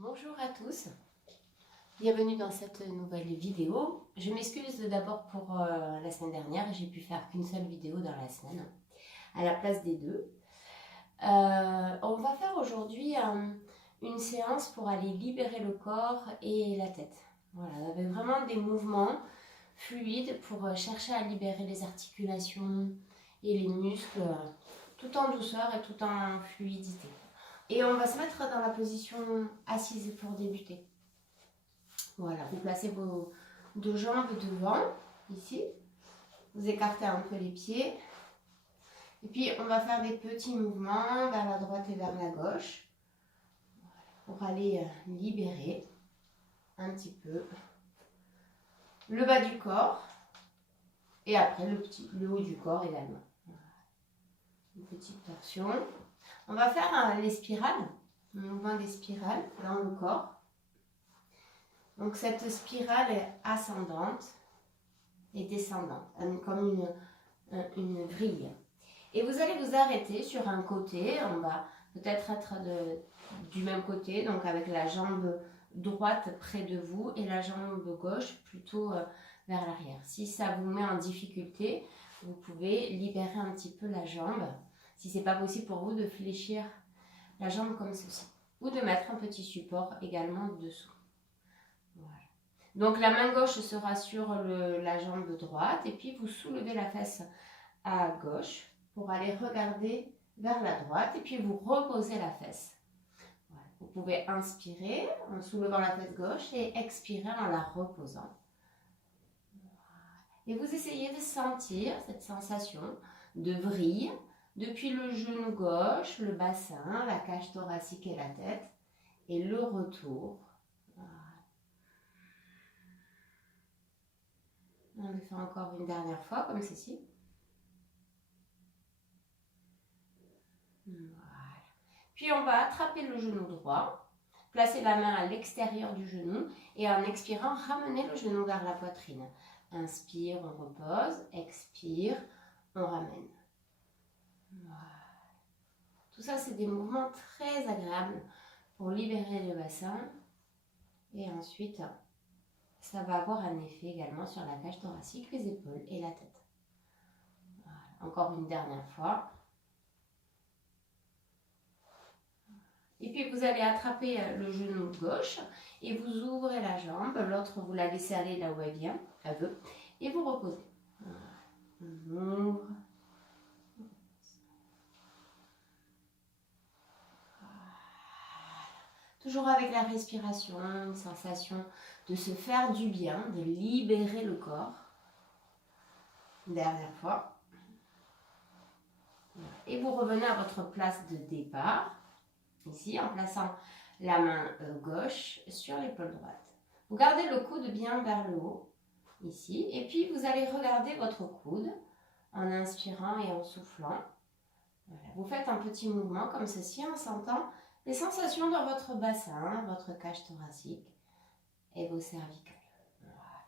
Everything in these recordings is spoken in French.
Bonjour à tous, bienvenue dans cette nouvelle vidéo. Je m'excuse d'abord pour la semaine dernière, j'ai pu faire qu'une seule vidéo dans la semaine, à la place des deux. On va faire aujourd'hui une séance pour aller libérer le corps et la tête. Voilà, avec vraiment des mouvements fluides pour chercher à libérer les articulations et les muscles, tout en douceur et tout en fluidité. Et on va se mettre dans la position assise pour débuter. Voilà, vous placez vos deux jambes devant, ici. Vous écartez un peu les pieds. Et puis, on va faire des petits mouvements vers la droite et vers la gauche. Pour aller libérer un petit peu le bas du corps. Et après, le haut du corps également. Voilà. Une petite torsion. On va faire les spirales, un mouvement des spirales dans le corps. Donc cette spirale est ascendante et descendante, comme une vrille. Et vous allez vous arrêter sur un côté, on va peut-être être du même côté, donc avec la jambe droite près de vous et la jambe gauche plutôt vers l'arrière. Si ça vous met en difficulté, vous pouvez libérer un petit peu la jambe, si ce n'est pas possible pour vous de fléchir la jambe comme ceci, ou de mettre un petit support également dessous. Voilà. Donc la main gauche sera sur la jambe droite et puis vous soulevez la fesse à gauche pour aller regarder vers la droite et puis vous reposez la fesse. Voilà. Vous pouvez inspirer en soulevant la fesse gauche et expirer en la reposant. Et vous essayez de sentir cette sensation de vrille depuis le genou gauche, le bassin, la cage thoracique et la tête et le retour. On le fait encore une dernière fois, comme ceci. Voilà. Puis on va attraper le genou droit, placer la main à l'extérieur du genou et en expirant, ramener le genou vers la poitrine. Inspire, on repose. Expire, on ramène. Voilà. Tout ça, c'est des mouvements très agréables pour libérer le bassin. Et ensuite, ça va avoir un effet également sur la cage thoracique, les épaules et la tête. Voilà. Encore une dernière fois. Et puis vous allez attraper le genou gauche et vous ouvrez la jambe. L'autre, vous la laissez aller là où elle vient, elle veut. Et vous reposez. Voilà. On ouvre. Toujours avec la respiration, une sensation de se faire du bien, de libérer le corps. Dernière fois. Et vous revenez à votre place de départ, ici, en plaçant la main gauche sur l'épaule droite. Vous gardez le coude bien vers le haut, ici, et puis vous allez regarder votre coude en inspirant et en soufflant. Voilà. Vous faites un petit mouvement comme ceci en sentant les sensations dans votre bassin, votre cage thoracique et vos cervicales. Voilà.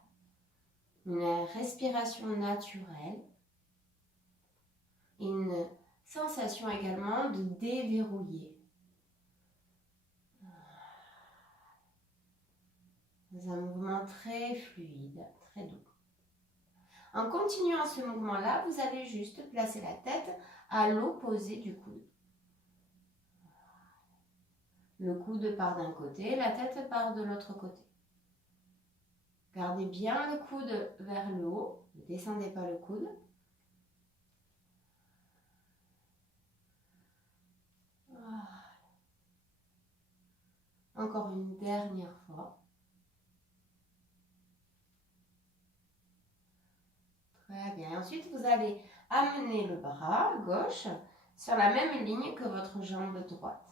Une respiration naturelle, une sensation également de déverrouiller. Dans un mouvement très fluide, très doux. En continuant ce mouvement-là, vous allez juste placer la tête à l'opposé du coude. Le coude part d'un côté, la tête part de l'autre côté. Gardez bien le coude vers le haut, ne descendez pas le coude. Voilà. Encore une dernière fois. Très bien. Ensuite, vous allez amener le bras gauche sur la même ligne que votre jambe droite.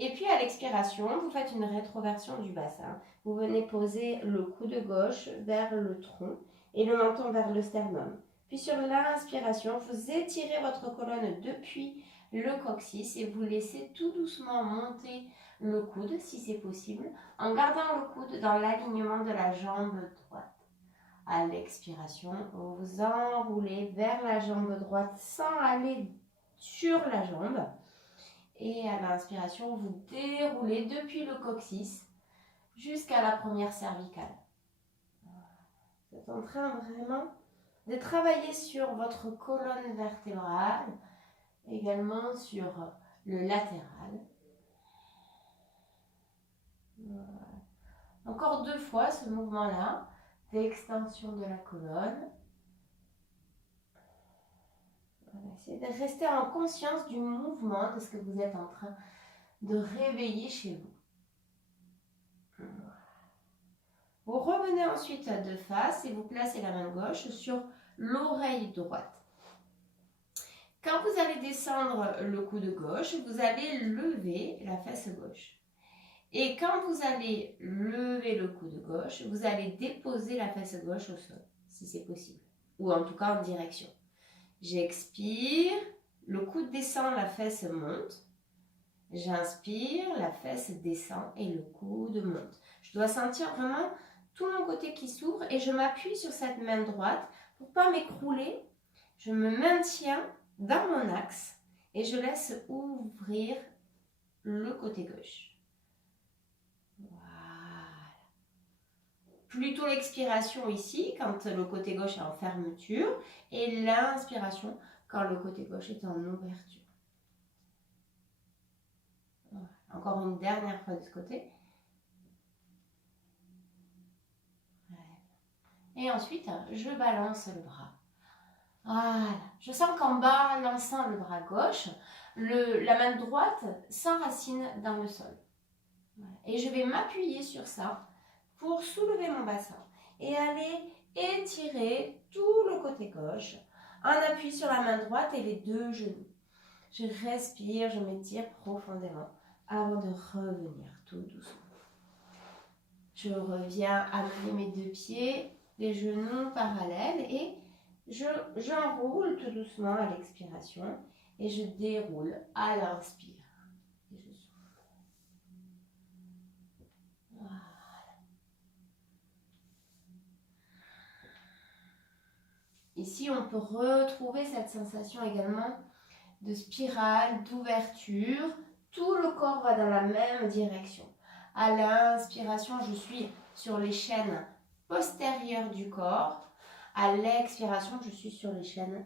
Et puis à l'expiration, vous faites une rétroversion du bassin. Vous venez poser le coude gauche vers le tronc et le menton vers le sternum. Puis sur l'inspiration, vous étirez votre colonne depuis le coccyx et vous laissez tout doucement monter le coude, si c'est possible, en gardant le coude dans l'alignement de la jambe droite. À l'expiration, vous vous enroulez vers la jambe droite sans aller sur la jambe. Et à l'inspiration, vous déroulez depuis le coccyx jusqu'à la première cervicale. Vous êtes en train vraiment de travailler sur votre colonne vertébrale, également sur le latéral. Voilà. Encore 2 fois ce mouvement-là d'extension de la colonne. Voilà. Essayez de rester en conscience du mouvement, de ce que vous êtes en train de réveiller chez vous. Vous revenez ensuite de face et vous placez la main gauche sur l'oreille droite. Quand vous allez descendre le coude gauche, vous allez lever la fesse gauche. Et quand vous allez lever le coude gauche, vous allez déposer la fesse gauche au sol, si c'est possible. Ou en tout cas en direction. J'expire, le coude descend, la fesse monte. J'inspire, la fesse descend et le coude monte. Je dois sentir vraiment tout mon côté qui s'ouvre et je m'appuie sur cette main droite pour ne pas m'écrouler. Je me maintiens dans mon axe et je laisse ouvrir le côté gauche. Voilà. Plutôt l'expiration ici quand le côté gauche est en fermeture et l'inspiration quand le côté gauche est en ouverture. Voilà. Encore une dernière fois de ce côté. Et ensuite, je balance le bras. Voilà. Je sens qu'en balançant le bras gauche, la main droite s'enracine dans le sol. Voilà. Et je vais m'appuyer sur ça pour soulever mon bassin et aller étirer tout le côté gauche en appui sur la main droite et les 2 genoux. Je respire, je m'étire profondément avant de revenir tout doucement. Je reviens amener mes 2 pieds, les genoux parallèles et j'enroule tout doucement à l'expiration et je déroule à l'inspire. Et je souffle. Voilà. Ici, on peut retrouver cette sensation également de spirale, d'ouverture. Tout le corps va dans la même direction. À l'inspiration, je suis sur les chaînes postérieures du corps. À l'expiration, je suis sur les chaînes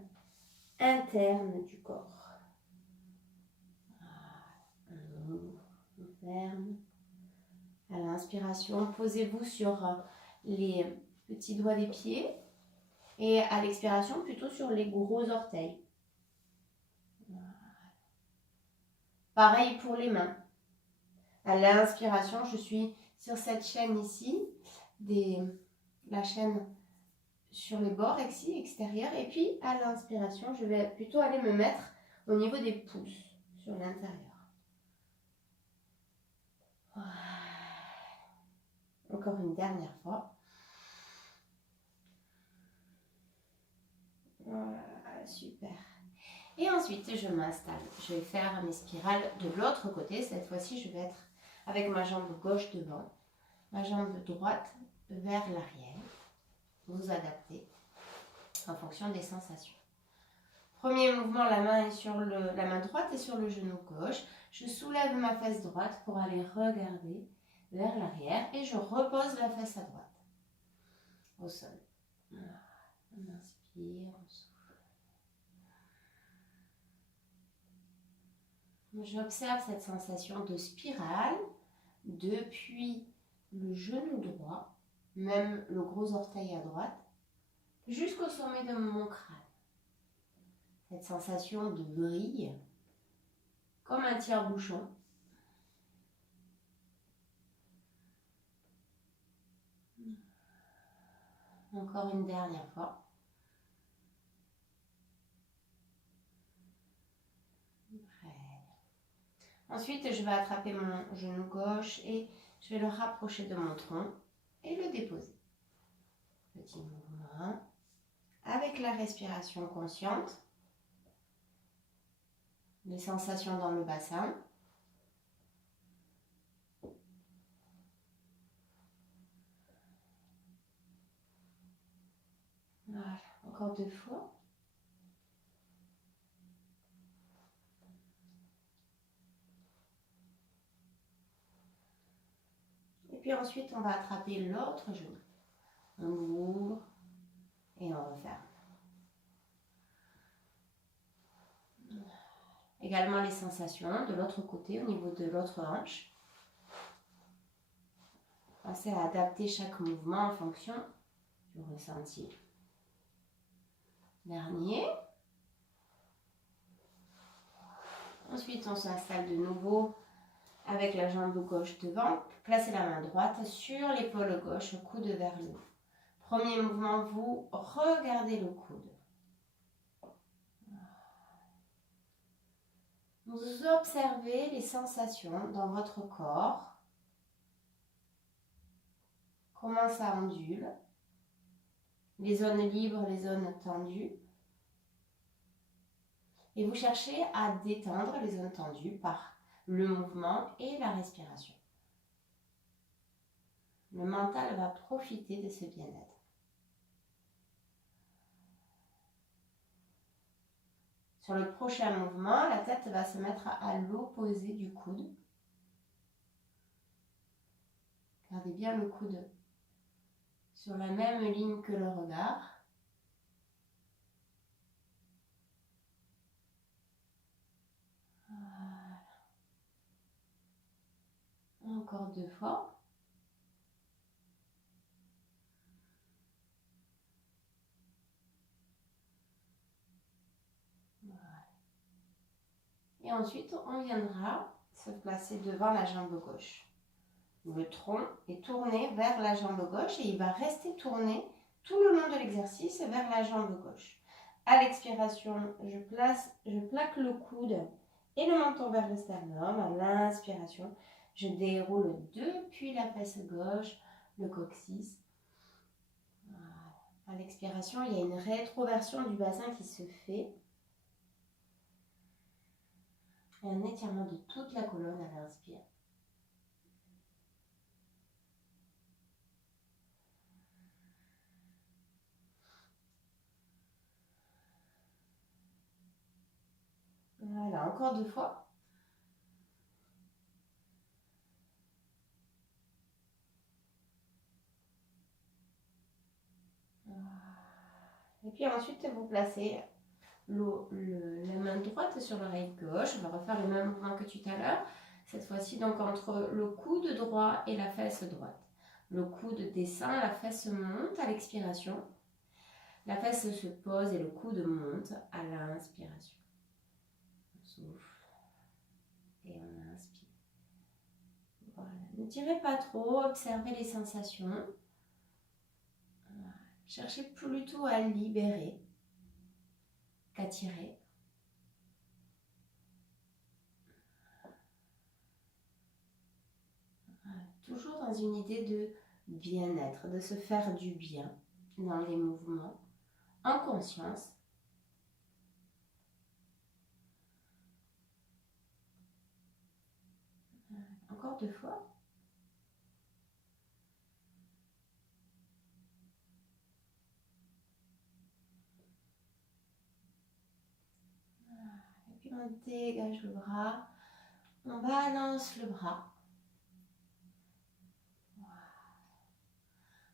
internes du corps. On ouvre, on ferme. À l'inspiration, posez-vous sur les petits doigts des pieds. Et à l'expiration, plutôt sur les gros orteils. Pareil pour les mains. À l'inspiration, je suis sur cette chaîne ici, la chaîne sur les bords ici, extérieurs. Et puis, à l'inspiration, je vais plutôt aller me mettre au niveau des pouces, sur l'intérieur. Voilà. Encore une dernière fois. Voilà, super. Et ensuite, je m'installe. Je vais faire mes spirales de l'autre côté. Cette fois-ci, je vais être avec ma jambe gauche devant, ma jambe droite vers l'arrière. Vous adaptez en fonction des sensations. Premier mouvement, la main droite est sur le genou gauche. Je soulève ma fesse droite pour aller regarder vers l'arrière et je repose la fesse à droite au sol. Voilà. On inspire, on souffle. J'observe cette sensation de spirale depuis le genou droit, même le gros orteil à droite, jusqu'au sommet de mon crâne. Cette sensation de vrille, comme un tire-bouchon. Encore une dernière fois. Ensuite, je vais attraper mon genou gauche et je vais le rapprocher de mon tronc et le déposer. Petit mouvement. Avec la respiration consciente, les sensations dans le bassin. Voilà, encore 2 fois. puis ensuite, on va attraper l'autre genou. On ouvre et on referme. Également les sensations de l'autre côté, au niveau de l'autre hanche. Pensez à adapter chaque mouvement en fonction du ressenti. Dernier. Ensuite, on s'installe de nouveau avec la jambe gauche devant. Placez la main droite sur l'épaule gauche, coude vers le haut. Premier mouvement, vous regardez le coude. Vous observez les sensations dans votre corps. Comment ça ondule. Les zones libres, les zones tendues. Et vous cherchez à détendre les zones tendues par le mouvement et la respiration. Le mental va profiter de ce bien-être. Sur le prochain mouvement, la tête va se mettre à l'opposé du coude. Gardez bien le coude sur la même ligne que le regard. Voilà. Encore 2 fois. Voilà. Et ensuite, on viendra se placer devant la jambe gauche. Le tronc est tourné vers la jambe gauche et il va rester tourné tout le long de l'exercice vers la jambe gauche. À l'expiration, je plaque le coude et le menton vers le sternum. À l'inspiration, je déroule depuis la fesse gauche, le coccyx. Voilà. À l'expiration, il y a une rétroversion du bassin qui se fait. Et un étirement de toute la colonne à l'inspire. Voilà, encore 2 fois. Et puis ensuite, vous placez la main droite sur l'oreille gauche. On va refaire le même mouvement que tout à l'heure. Cette fois-ci, donc entre le coude droit et la fesse droite. Le coude descend, la fesse monte à l'expiration. La fesse se pose et le coude monte à l'inspiration. On souffle et on inspire. Voilà. Ne tirez pas trop, observez les sensations. Voilà. Cherchez plutôt à libérer qu'à tirer. Voilà. Toujours dans une idée de bien-être, de se faire du bien dans les mouvements, en conscience. Encore 2 fois. Et puis on dégage le bras, on balance le bras.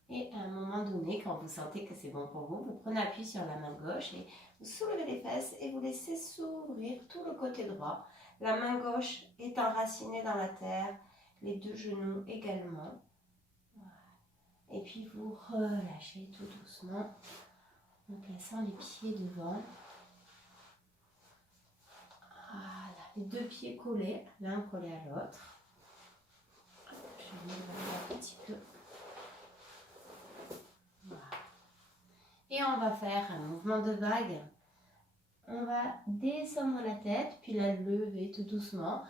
Et à un moment donné, quand vous sentez que c'est bon pour vous, vous prenez appui sur la main gauche et vous soulevez les fesses et vous laissez s'ouvrir tout le côté droit. La main gauche est enracinée dans la terre, les 2 genoux également. Voilà. Et puis vous relâchez tout doucement en plaçant les pieds devant. Voilà, les 2 pieds collés, l'un collé à l'autre. Je vais m'éloigner un petit peu. Voilà. Et on va faire un mouvement de vague. On va descendre la tête, puis la lever tout doucement.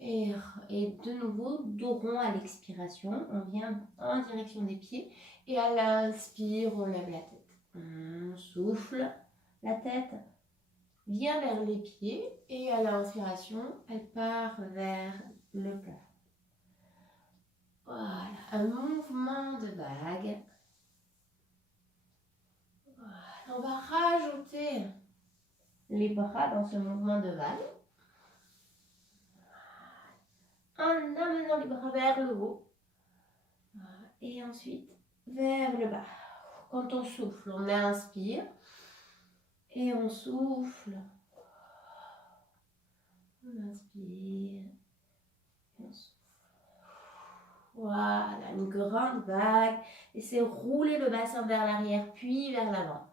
Et de nouveau, dos rond à l'expiration. On vient en direction des pieds. Et à l'inspire, on lève la tête. On souffle. La tête vient vers les pieds. Et à l'inspiration, elle part vers le plafond. Voilà, un mouvement de vague. Voilà, on va rajouter les bras dans ce mouvement de vague. En amenant les bras vers le haut. Et ensuite, vers le bas. Quand on souffle, on inspire. Et on souffle. On inspire. Et on souffle. Voilà, une grande vague. Laissez rouler le bassin vers l'arrière, puis vers l'avant.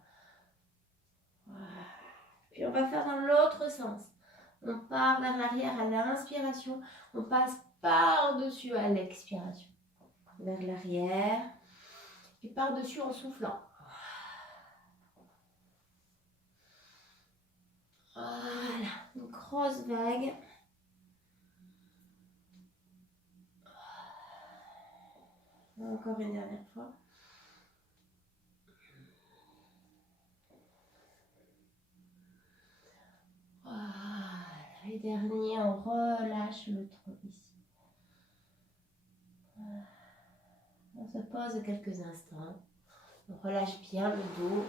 Voilà. Puis on va faire dans l'autre sens. On part vers l'arrière à l'inspiration. On passe par-dessus à l'expiration. Vers l'arrière. Et par-dessus en soufflant. Voilà, une grosse vague. Encore une dernière fois. Voilà, et dernier, on relâche le tronc ici. Voilà. On se pose quelques instants. On relâche bien le dos.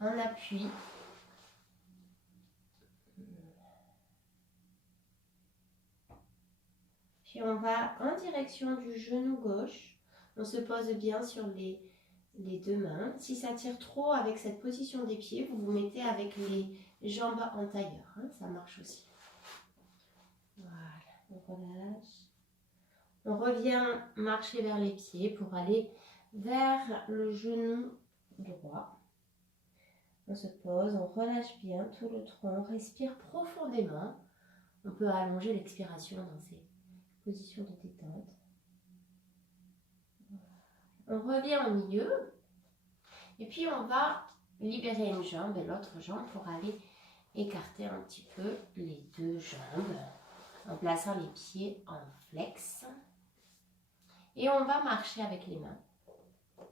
On appuie. Puis on va en direction du genou gauche. On se pose bien sur les deux mains. Si ça tire trop avec cette position des pieds, vous vous mettez avec les jambes en tailleur. Hein, ça marche aussi. Voilà, on relâche. On revient marcher vers les pieds pour aller vers le genou droit. On se pose, on relâche bien tout le tronc, on respire profondément. On peut allonger l'expiration dans ces position de détente. On revient au milieu et puis on va libérer une jambe et l'autre jambe pour aller écarter un petit peu les deux jambes en plaçant les pieds en flex. Et on va marcher avec les mains.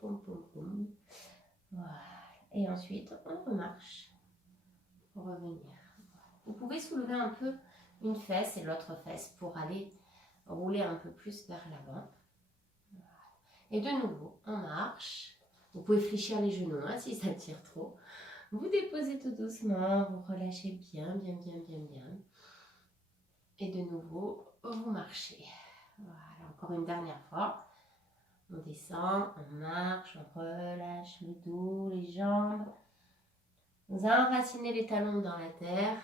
Poum, poum, poum. Voilà. Et ensuite, on remarche pour revenir. Vous pouvez soulever un peu une fesse et l'autre fesse pour aller rouler un peu plus vers l'avant. Et de nouveau, on marche. Vous pouvez fléchir les genoux hein, si ça tire trop. Vous déposez tout doucement, vous relâchez bien, bien, bien, bien, bien. Et de nouveau, vous marchez. Voilà, encore une dernière fois. On descend, on marche, on relâche le dos, les jambes. Vous enracinez les talons dans la terre,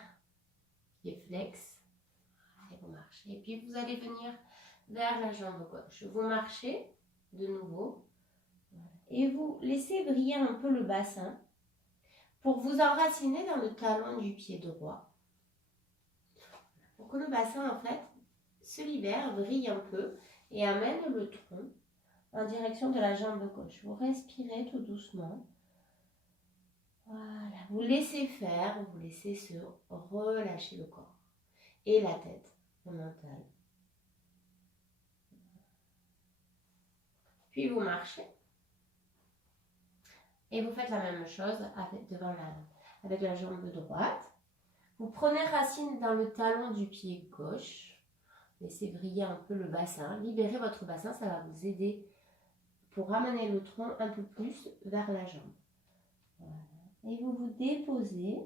les flex. Et vous marchez. Et puis vous allez venir vers la jambe gauche. Vous marchez de nouveau. Et vous laissez briller un peu le bassin pour vous enraciner dans le talon du pied droit. Pour que le bassin, en fait, se libère, brille un peu et amène le tronc en direction de la jambe gauche. Vous respirez tout doucement. Voilà, vous laissez faire, vous laissez se relâcher le corps et la tête, le mental. Puis vous marchez. Et vous faites la même chose avec la jambe droite. Vous prenez racine dans le talon du pied gauche. Laissez briller un peu le bassin. Libérez votre bassin, ça va vous aider pour ramener le tronc un peu plus vers la jambe. Voilà. Et vous vous déposez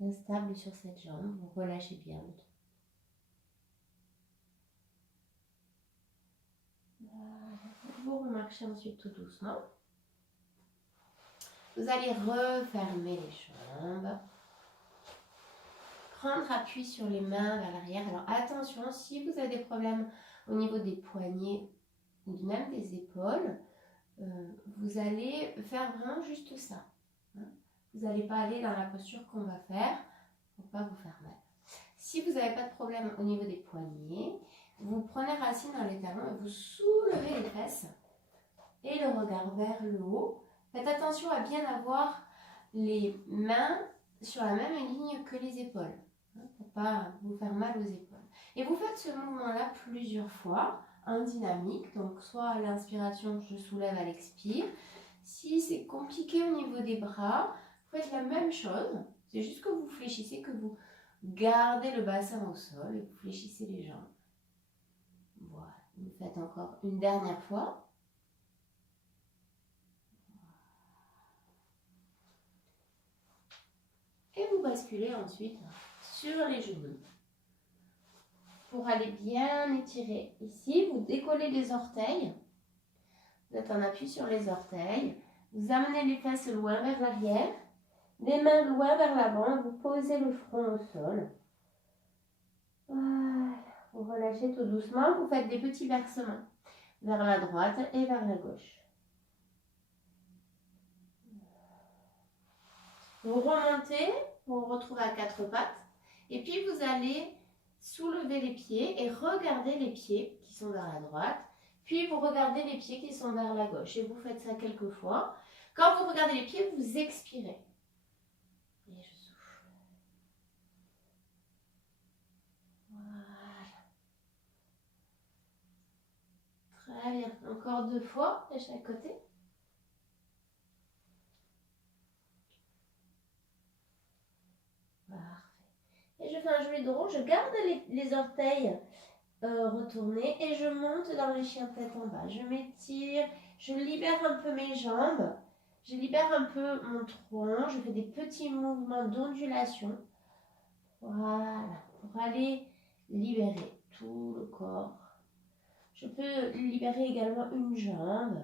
instable sur cette jambe. Vous relâchez bien le tronc. Vous remarchez ensuite tout doucement. Vous allez refermer les jambes. Prendre appui sur les mains vers l'arrière. Alors attention, si vous avez des problèmes au niveau des poignets ou même des épaules, vous allez faire vraiment juste ça. Vous n'allez pas aller dans la posture qu'on va faire pour ne pas vous faire mal. Si vous n'avez pas de problème au niveau des poignets, vous prenez racine dans les talons et vous soulevez les fesses et le regard vers le haut. Faites attention à bien avoir les mains sur la même ligne que les épaules, pour ne pas vous faire mal aux épaules. Et vous faites ce mouvement-là plusieurs fois en dynamique, donc soit à l'inspiration, je soulève, à l'expire. Si c'est compliqué au niveau des bras, vous faites la même chose, c'est juste que vous fléchissez, que vous gardez le bassin au sol et vous fléchissez les jambes. Voilà, vous faites encore une dernière fois. Et vous basculez ensuite sur les genoux pour aller bien étirer. Ici, vous décollez les orteils. Vous êtes en appui sur les orteils. Vous amenez les fesses loin vers l'arrière. Les mains loin vers l'avant. Vous posez le front au sol. Voilà. Vous relâchez tout doucement. Vous faites des petits versements vers la droite et vers la gauche. Vous remontez. Vous vous retrouvez à quatre pattes. Et puis, vous allez soulever les pieds et regarder les pieds qui sont vers la droite. Puis, vous regardez les pieds qui sont vers la gauche. Et vous faites ça quelques fois. Quand vous regardez les pieds, vous expirez. Et je souffle. Voilà. Très bien. Encore deux fois de chaque côté. Parfait. Et je fais un joli dos rond. Je garde les orteils retournés et je monte dans le chien tête en bas. Je m'étire. Je libère un peu mes jambes. Je libère un peu mon tronc. Je fais des petits mouvements d'ondulation. Voilà. Pour aller libérer tout le corps. Je peux libérer également une jambe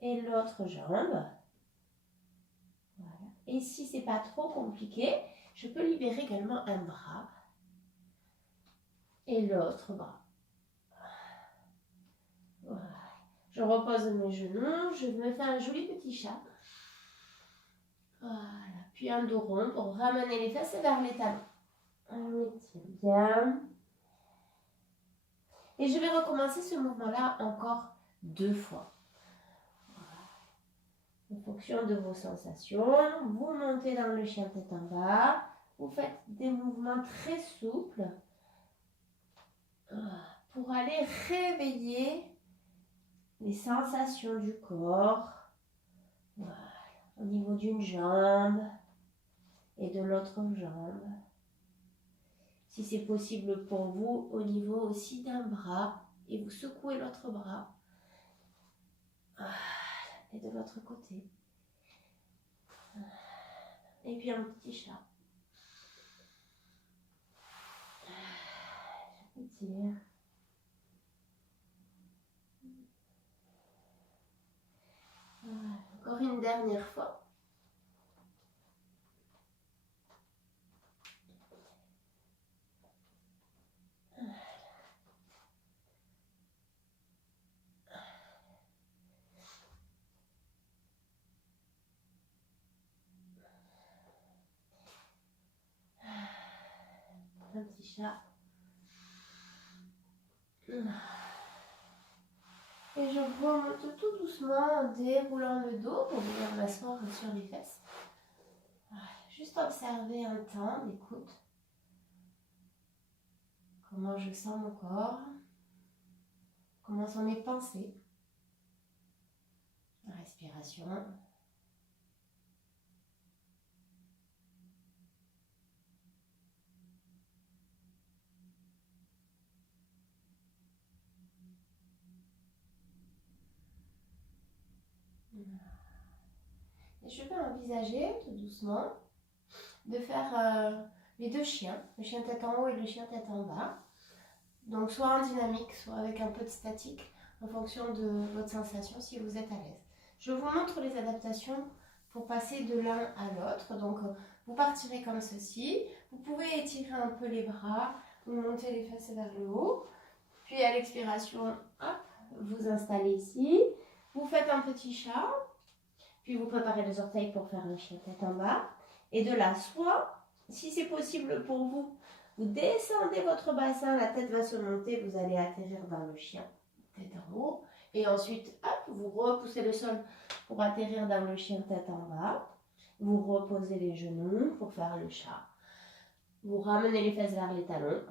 et l'autre jambe. Voilà. Et si c'est pas trop compliqué, je peux libérer également un bras et l'autre bras. Voilà. Je repose mes genoux, je me fais un joli petit chat. Voilà. Puis un dos rond pour ramener les fesses vers les talons. On étire bien. Et je vais recommencer ce mouvement-là encore deux fois. En fonction de vos sensations, vous montez dans le chien tête en bas. Vous faites des mouvements très souples pour aller réveiller les sensations du corps. Voilà. Au niveau d'une jambe et de l'autre jambe. Si c'est possible pour vous, au niveau aussi d'un bras. Et vous secouez l'autre bras. Et de l'autre côté. Et puis un petit chat. J'étire. Voilà. Encore une dernière fois. Un petit chat. Et je remonte tout doucement en déroulant le dos pour venir m'asseoir sur les fesses. Juste observer un temps d'écoute. Comment je sens mon corps. Comment sont mes pensées. La respiration. Et je vais envisager tout doucement de faire les deux chiens, le chien tête en haut et le chien tête en bas. Donc soit en dynamique, soit avec un peu de statique, en fonction de votre sensation, si vous êtes à l'aise. Je vous montre les adaptations pour passer de l'un à l'autre. Donc vous partirez comme ceci. Vous pouvez étirer un peu les bras, vous montez les fesses vers le haut. Puis à l'expiration, hop, vous installez ici. Vous faites un petit chat. Puis vous préparez les orteils pour faire un chien tête en bas. Et de là, soit, si c'est possible pour vous, vous descendez votre bassin, la tête va se monter, vous allez atterrir dans le chien tête en haut. Et ensuite, hop, vous repoussez le sol pour atterrir dans le chien tête en bas. Vous reposez les genoux pour faire le chat. Vous ramenez les fesses vers les talons.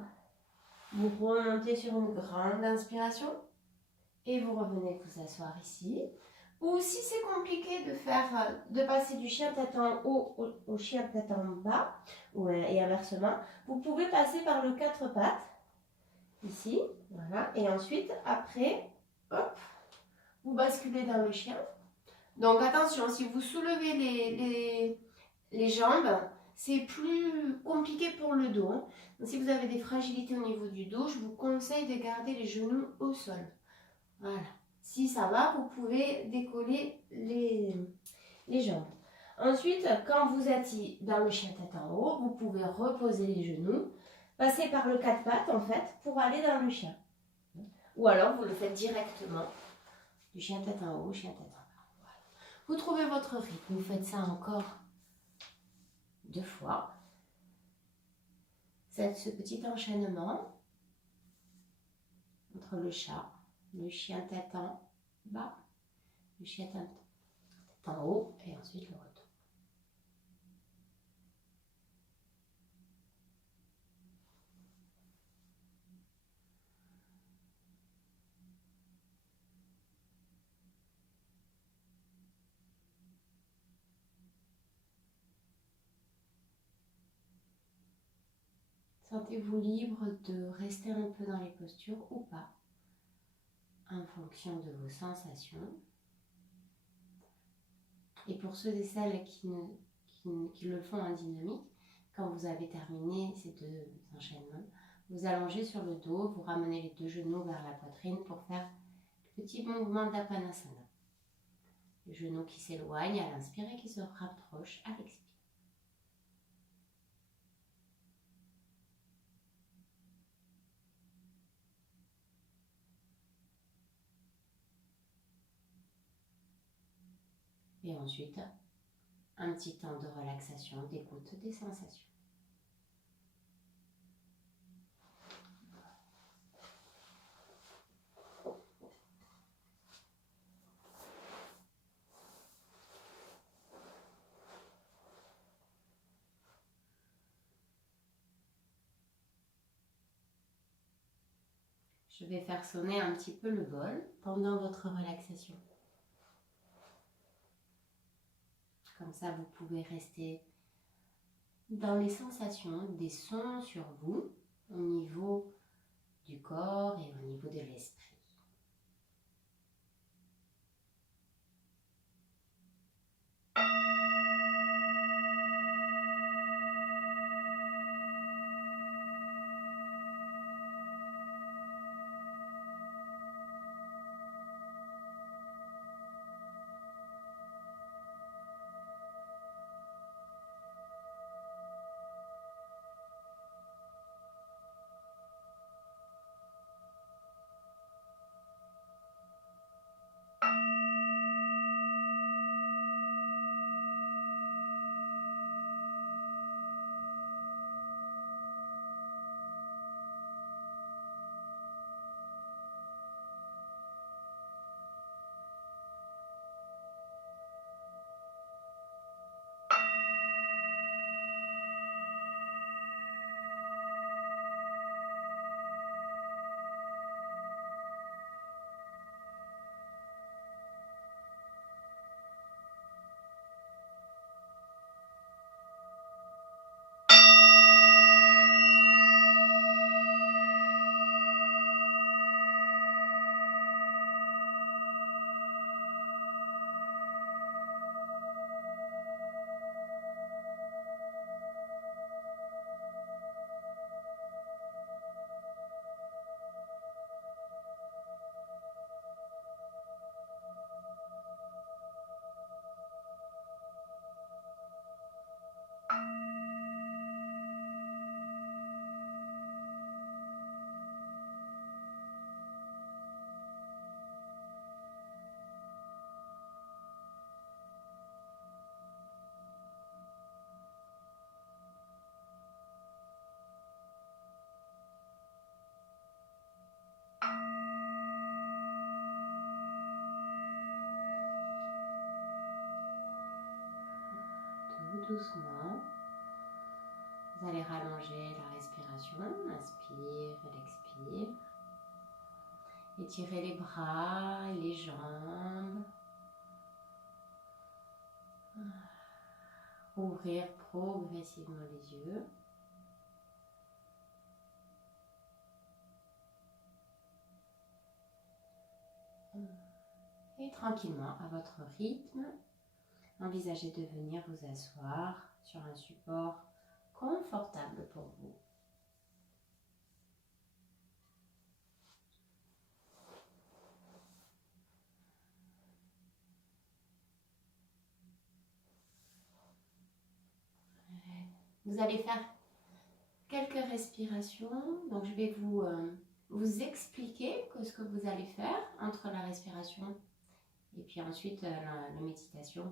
Vous remontez sur une grande inspiration. Et vous revenez vous asseoir ici. Ou si c'est compliqué de passer du chien tête en haut au chien tête en bas, et inversement, vous pouvez passer par le quatre pattes, ici, voilà, et ensuite, après, hop, vous basculez dans le chien. Donc attention, si vous soulevez les jambes, c'est plus compliqué pour le dos. Hein. Donc, si vous avez des fragilités au niveau du dos, je vous conseille de garder les genoux au sol. Voilà. Si ça va, vous pouvez décoller les jambes. Ensuite, quand vous êtes dans le chien tête en haut, vous pouvez reposer les genoux, passer par le quatre pattes en fait, pour aller dans le chien. Ou alors, vous le faites directement du chien tête en haut, chien tête en bas. Voilà. Vous trouvez votre rythme, vous faites ça encore 2 fois. C'est ce petit enchaînement entre le chat, le chien tête en bas, le chien tête en haut et ensuite le retour. Sentez-vous libre de rester un peu dans les postures ou pas, en fonction de vos sensations. Et pour ceux et celles qui le font en dynamique, quand vous avez terminé ces 2 enchaînements, vous allongez sur le dos, vous ramenez les 2 genoux vers la poitrine pour faire le petit mouvement d'Apanasana. Le genou qui s'éloigne à l'inspire et qui se rapproche à l'expire. Et ensuite, un petit temps de relaxation, d'écoute des sensations. Je vais faire sonner un petit peu le bol pendant votre relaxation. Comme ça, vous pouvez rester dans les sensations des sons sur vous, au niveau du corps et au niveau de l'esprit. Tout doucement, vous allez rallonger la respiration, inspire et l'expire. Étirez les bras, les jambes. Ouvrir progressivement les yeux. Et tranquillement, à votre rythme, envisagez de venir vous asseoir sur un support confortable pour vous. Vous allez faire quelques respirations. Donc, je vais vous expliquer ce que vous allez faire entre la respiration et puis ensuite la méditation.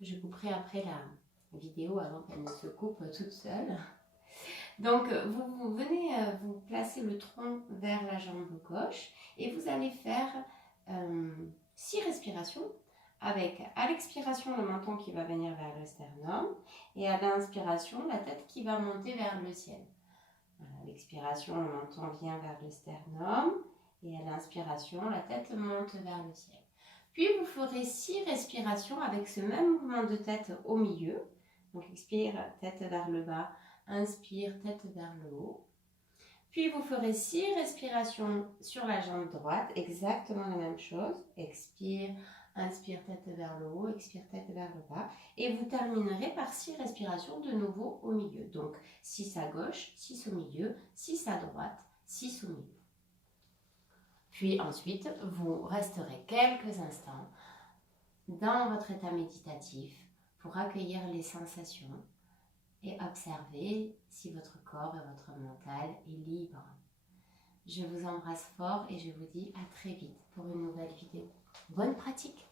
Je couperai après la vidéo avant qu'elle ne se coupe toute seule. Donc, vous venez vous placer le tronc vers la jambe gauche et vous allez faire 6 respirations avec à l'expiration le menton qui va venir vers le sternum et à l'inspiration la tête qui va monter vers le ciel. À l'expiration le menton vient vers le sternum et à l'inspiration la tête monte vers le ciel. Puis vous ferez 6 respirations avec ce même mouvement de tête au milieu. Donc expire, tête vers le bas, inspire, tête vers le haut. Puis vous ferez 6 respirations sur la jambe droite, exactement la même chose. Expire, inspire, tête vers le haut, expire, tête vers le bas. Et vous terminerez par 6 respirations de nouveau au milieu. Donc 6 à gauche, 6 au milieu, 6 à droite, 6 au milieu. Puis ensuite, vous resterez quelques instants dans votre état méditatif pour accueillir les sensations et observer si votre corps et votre mental est libre. Je vous embrasse fort et je vous dis à très vite pour une nouvelle vidéo. Bonne pratique!